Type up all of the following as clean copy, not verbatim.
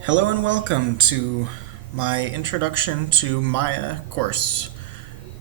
Hello and welcome to my Introduction to Maya course.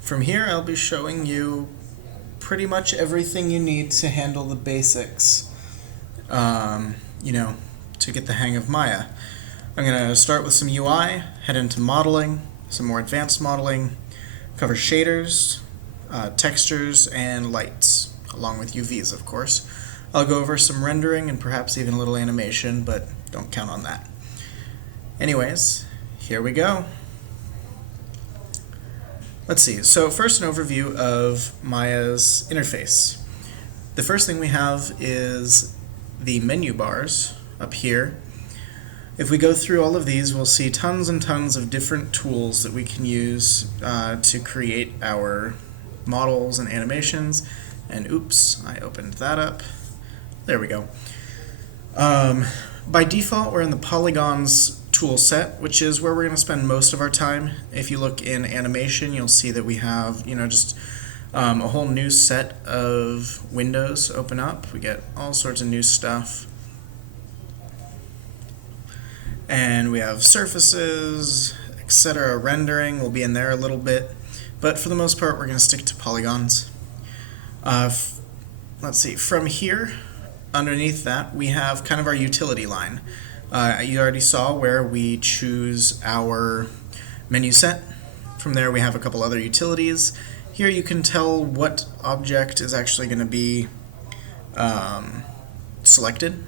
From here I'll be showing you pretty much everything you need to handle the basics, to get the hang of Maya. I'm going to start with some UI, head into modeling, some more advanced modeling, cover shaders, textures, and lights, along with UVs, of course. I'll go over some rendering and perhaps even a little animation, but don't count on that. Anyways, here we go. Let's see, so first an overview of Maya's interface. The first thing we have is the menu bars up here. If we go through all of these, we'll see tons and tons of different tools that we can use to create our models and animations. And oops, I opened that up. There we go. By default, we're in the Polygons tool set, which is where we're going to spend most of our time. If you look in animation, you'll see that we have, just a whole new set of windows open up. We get all sorts of new stuff. And we have surfaces, etc. Rendering will be in there a little bit, but for the most part, we're going to stick to polygons. Let's see, from here, underneath that, we have kind of our utility line. You already saw where we choose our menu set. From there we have a couple other utilities. Here you can tell what object is actually going to be selected.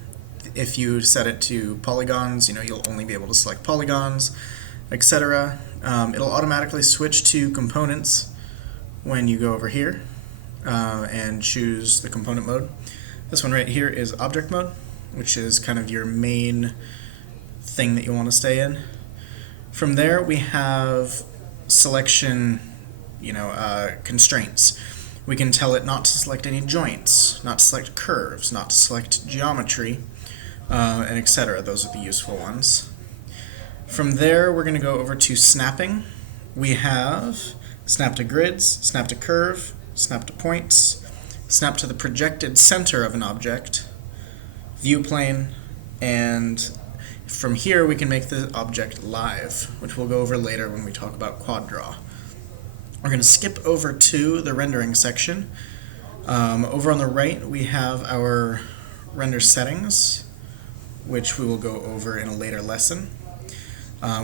If you set it to polygons, you'll only be able to select polygons, etc. It'll automatically switch to components when you go over here and choose the component mode. This one right here is object mode, which is kind of your main thing that you want to stay in. From there we have selection, constraints. We can tell it not to select any joints, not to select curves, not to select geometry, and etc. Those are the useful ones. From there we're going to go over to snapping. We have snap to grids, snap to curve, snap to points, snap to the projected center of an object, view plane, and from here we can make the object live, which we'll go over later when we talk about quad draw. We're going to skip over to the rendering section. Over on the right we have our render settings, which we will go over in a later lesson.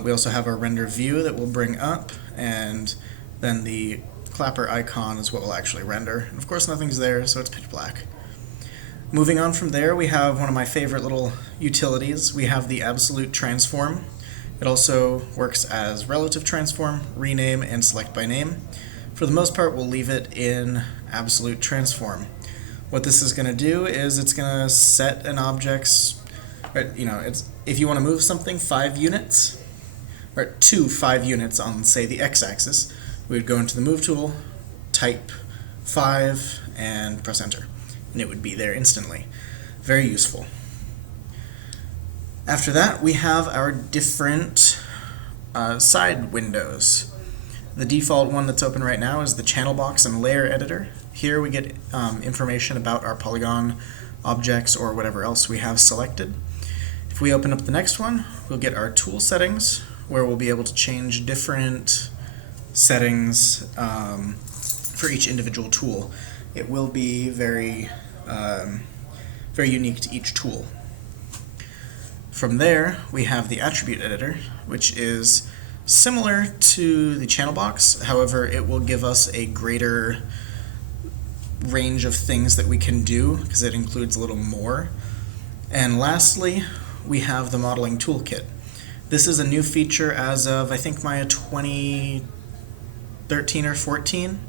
We also have our render view that we'll bring up, and then the clapper icon is what will actually render. And of course nothing's there, so it's pitch black. Moving on from there, we have one of my favorite little utilities. We have the absolute transform. It also works as relative transform, rename, and select by name. For the most part, we'll leave it in absolute transform. What this is going to do is it's going to set an object's, if you want to move something 5 units, or to 5 units on, say, the x-axis, we would go into the Move tool, type 5, and press Enter, and it would be there instantly. Very useful. After that, we have our different side windows. The default one that's open right now is the Channel Box and Layer Editor. Here we get information about our polygon objects or whatever else we have selected. If we open up the next one, we'll get our tool settings, where we'll be able to change different settings for each individual tool. It will be very unique to each tool. From there, we have the attribute editor, which is similar to the channel box. However, it will give us a greater range of things that we can do because it includes a little more. And lastly, we have the Modeling Toolkit. This is a new feature as of, I think, Maya 2013 or 14.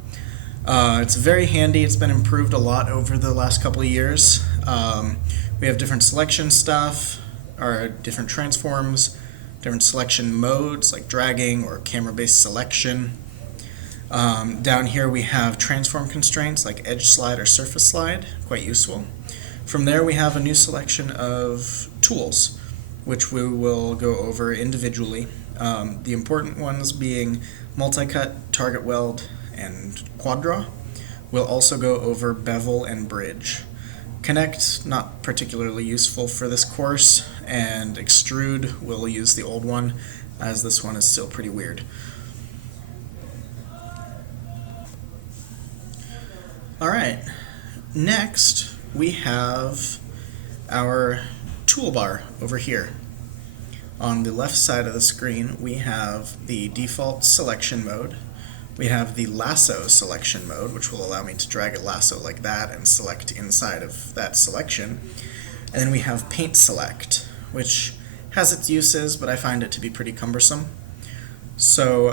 It's very handy. It's been improved a lot over the last couple of years. We have different selection stuff, or different transforms, different selection modes like dragging or camera-based selection. Down here we have transform constraints like edge slide or surface slide, quite useful. From there we have a new selection of tools, which we will go over individually. The important ones being multi-cut, target weld, and quad draw. We'll also go over bevel and bridge. Connect, not particularly useful for this course, and extrude, we'll use the old one, as this one is still pretty weird. Alright, next we have our toolbar over here. On the left side of the screen we have the default selection mode. We have the lasso selection mode, which will allow me to drag a lasso like that and select inside of that selection. And then we have paint select, which has its uses, but I find it to be pretty cumbersome. So,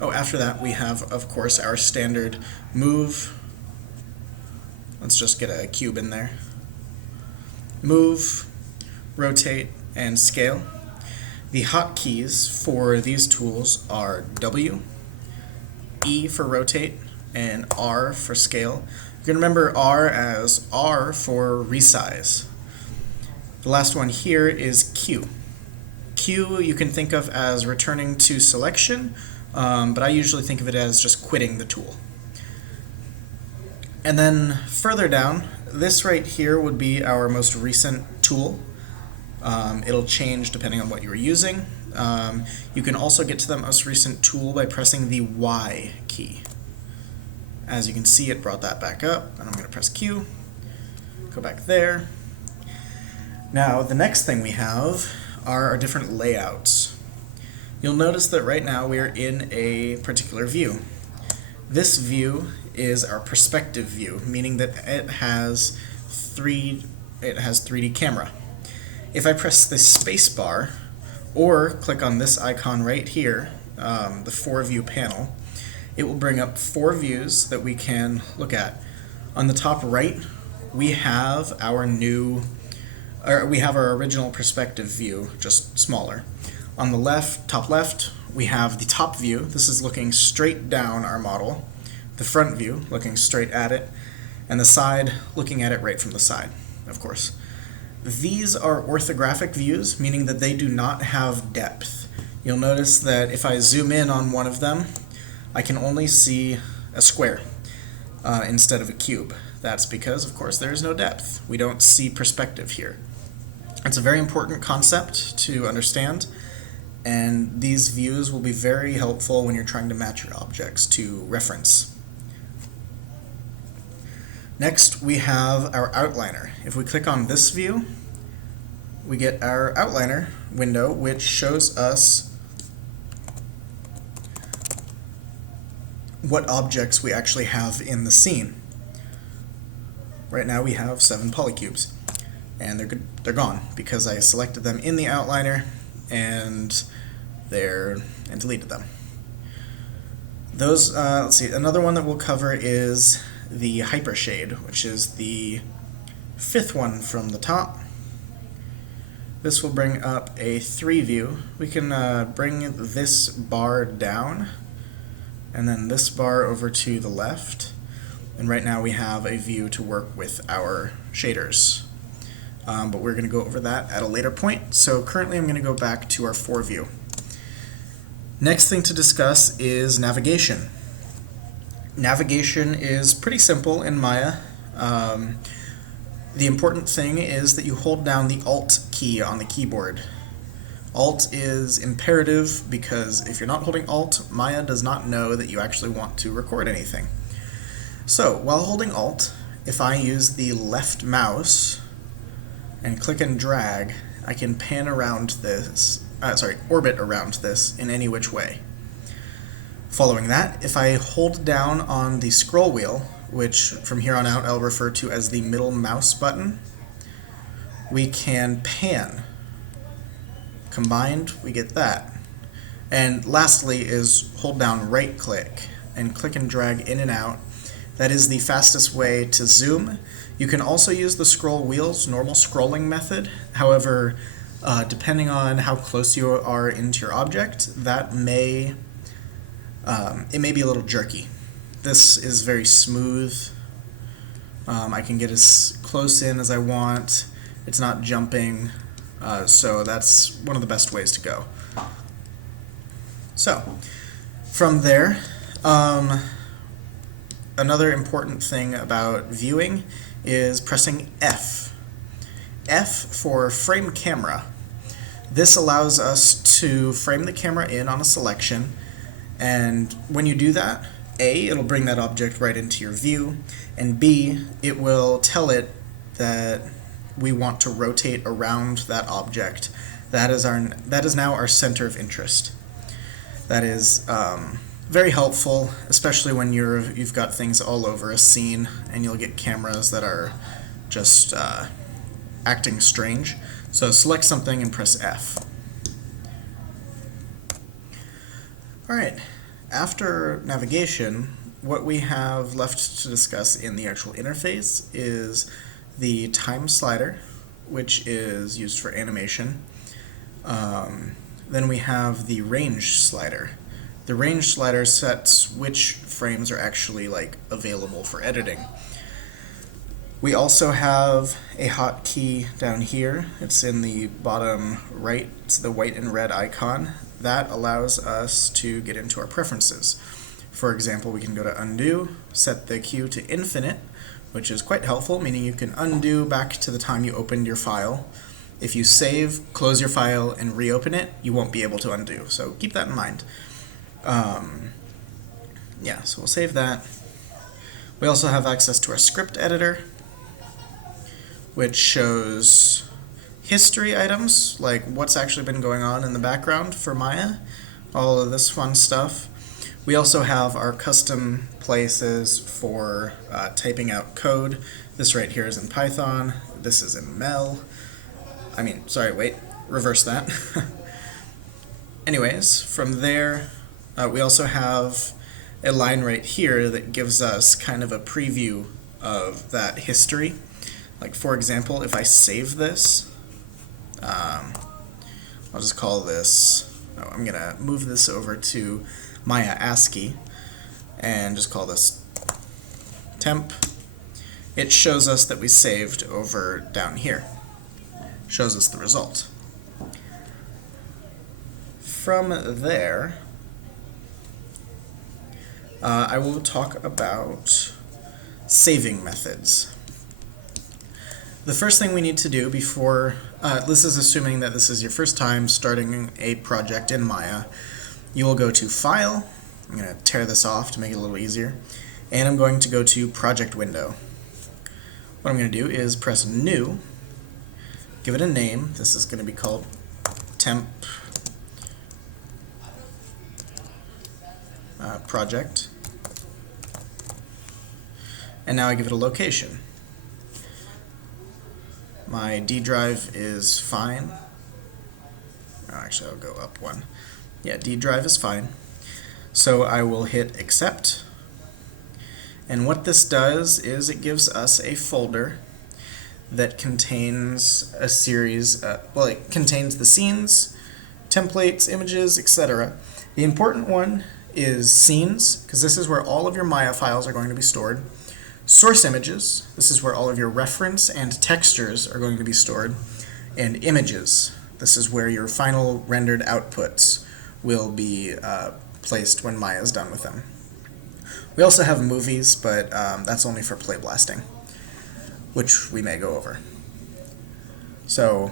after that we have, of course, our standard move. Let's just get a cube in there. Move, rotate, and scale. The hotkeys for these tools are W, E for rotate, and R for scale. You can remember R as R for resize. The last one here is Q. Q you can think of as returning to selection, but I usually think of it as just quitting the tool. And then further down, this right here would be our most recent tool. It'll change depending on what you were using. You can also get to that most recent tool by pressing the Y key. As you can see, it brought that back up, and I'm going to press Q, go back there. Now, the next thing we have are our different layouts. You'll notice that right now we are in a particular view. This view is our perspective view, meaning that it has 3D camera. If I press the space bar or click on this icon right here, the 4-view panel, it will bring up 4 views that we can look at. On the top right, we have our original perspective view, just smaller. On the top left, we have the top view. This is looking straight down our model. The front view, looking straight at it, and the side, looking at it right from the side, of course. These are orthographic views, meaning that they do not have depth. You'll notice that if I zoom in on one of them, I can only see a square instead of a cube. That's because, of course, there is no depth. We don't see perspective here. It's a very important concept to understand, and these views will be very helpful when you're trying to match your objects to reference. Next, we have our outliner. If we click on this view, we get our outliner window, which shows us what objects we actually have in the scene. Right now we have 7 polycubes, and they're gone because I selected them in the outliner and deleted them. Those, let's see, another one that we'll cover is the Hypershade, which is the 5th one from the top. This will bring up a 3 view. We can bring this bar down and then this bar over to the left. And right now we have a view to work with our shaders. But we're going to go over that at a later point. So currently I'm going to go back to our 4 view. Next thing to discuss is navigation. Navigation is pretty simple in Maya. The important thing is that you hold down the Alt key on the keyboard. Alt is imperative because if you're not holding Alt, Maya does not know that you actually want to record anything. So while holding Alt, if I use the left mouse and click and drag, I can pan around this, orbit around this in any which way. Following that, if I hold down on the scroll wheel, which from here on out I'll refer to as the middle mouse button, we can pan. Combined, we get that. And lastly is hold down right click and click and drag in and out. That is the fastest way to zoom. You can also use the scroll wheel's normal scrolling method. However, depending on how close you are into your object, that may it may be a little jerky. This is very smooth. I can get as close in as I want. It's not jumping, so that's one of the best ways to go. So, from there, another important thing about viewing is pressing F. F for frame camera. This allows us to frame the camera in on a selection, and when you do that, A, it'll bring that object right into your view, and B, it will tell it that we want to rotate around that object. That is now our center of interest. That is very helpful, especially when you've got things all over a scene and you'll get cameras that are just acting strange. So select something and press F. Alright, after navigation, what we have left to discuss in the actual interface is the time slider, which is used for animation. Then we have the range slider. The range slider sets which frames are actually available for editing. We also have a hotkey down here. It's in the bottom right. It's the white and red icon. That allows us to get into our preferences. For example, we can go to undo, set the queue to infinite, which is quite helpful, meaning you can undo back to the time you opened your file. If you save, close your file, and reopen it, you won't be able to undo. So keep that in mind. Yeah, so we'll save that. We also have access to our script editor, which shows history items, like what's actually been going on in the background for Maya, all of this fun stuff. We also have our custom places for typing out code. This right here is in Python. This is in Mel. Reverse that. Anyways, from there, we also have a line right here that gives us kind of a preview of that history. Like, for example, if I save this, I'll just call this, I'm going to move this over to Maya ASCII and just call this temp. It shows us that we saved over down here. Shows us the result. From there, I will talk about saving methods. The first thing we need to do before, this is assuming that this is your first time starting a project in Maya, you will go to File. I'm going to tear this off to make it a little easier, and I'm going to go to Project Window. What I'm going to do is press New, give it a name. This is going to be called Temp Project, and now I give it a location. My D drive is fine. Oh, actually, I'll go up one. Yeah, D drive is fine. So I will hit Accept. And what this does is it gives us a folder that contains a series, it contains the scenes, templates, images, etc. The important one is scenes, because this is where all of your Maya files are going to be stored. Source images, this is where all of your reference and textures are going to be stored. And images, this is where your final rendered outputs will be placed when Maya is done with them. We also have movies, but that's only for play blasting, which we may go over. So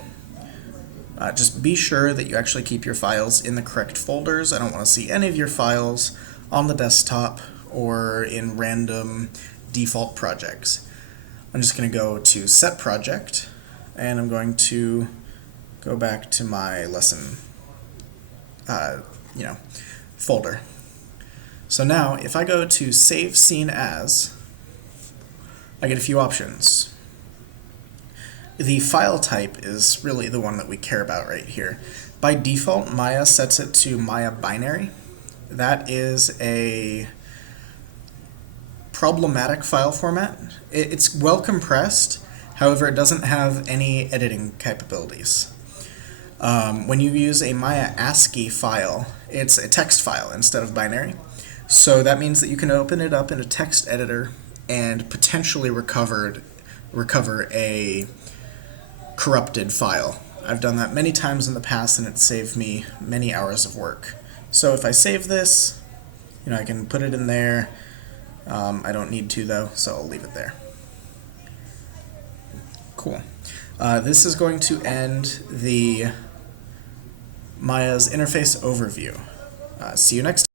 just be sure that you actually keep your files in the correct folders. I don't want to see any of your files on the desktop or in random default projects. I'm just going to go to Set Project, and I'm going to go back to my lesson folder. So now, if I go to Save Scene As, I get a few options. The file type is really the one that we care about right here. By default, Maya sets it to Maya binary. That is a problematic file format. It's well compressed, however it doesn't have any editing capabilities. When you use a Maya ASCII file, it's a text file instead of binary. So that means that you can open it up in a text editor and potentially recover a corrupted file. I've done that many times in the past, and it saved me many hours of work. So if I save this, I can put it in there. I don't need to though, so I'll leave it there. Cool. This is going to end the Maya's interface overview. See you next time.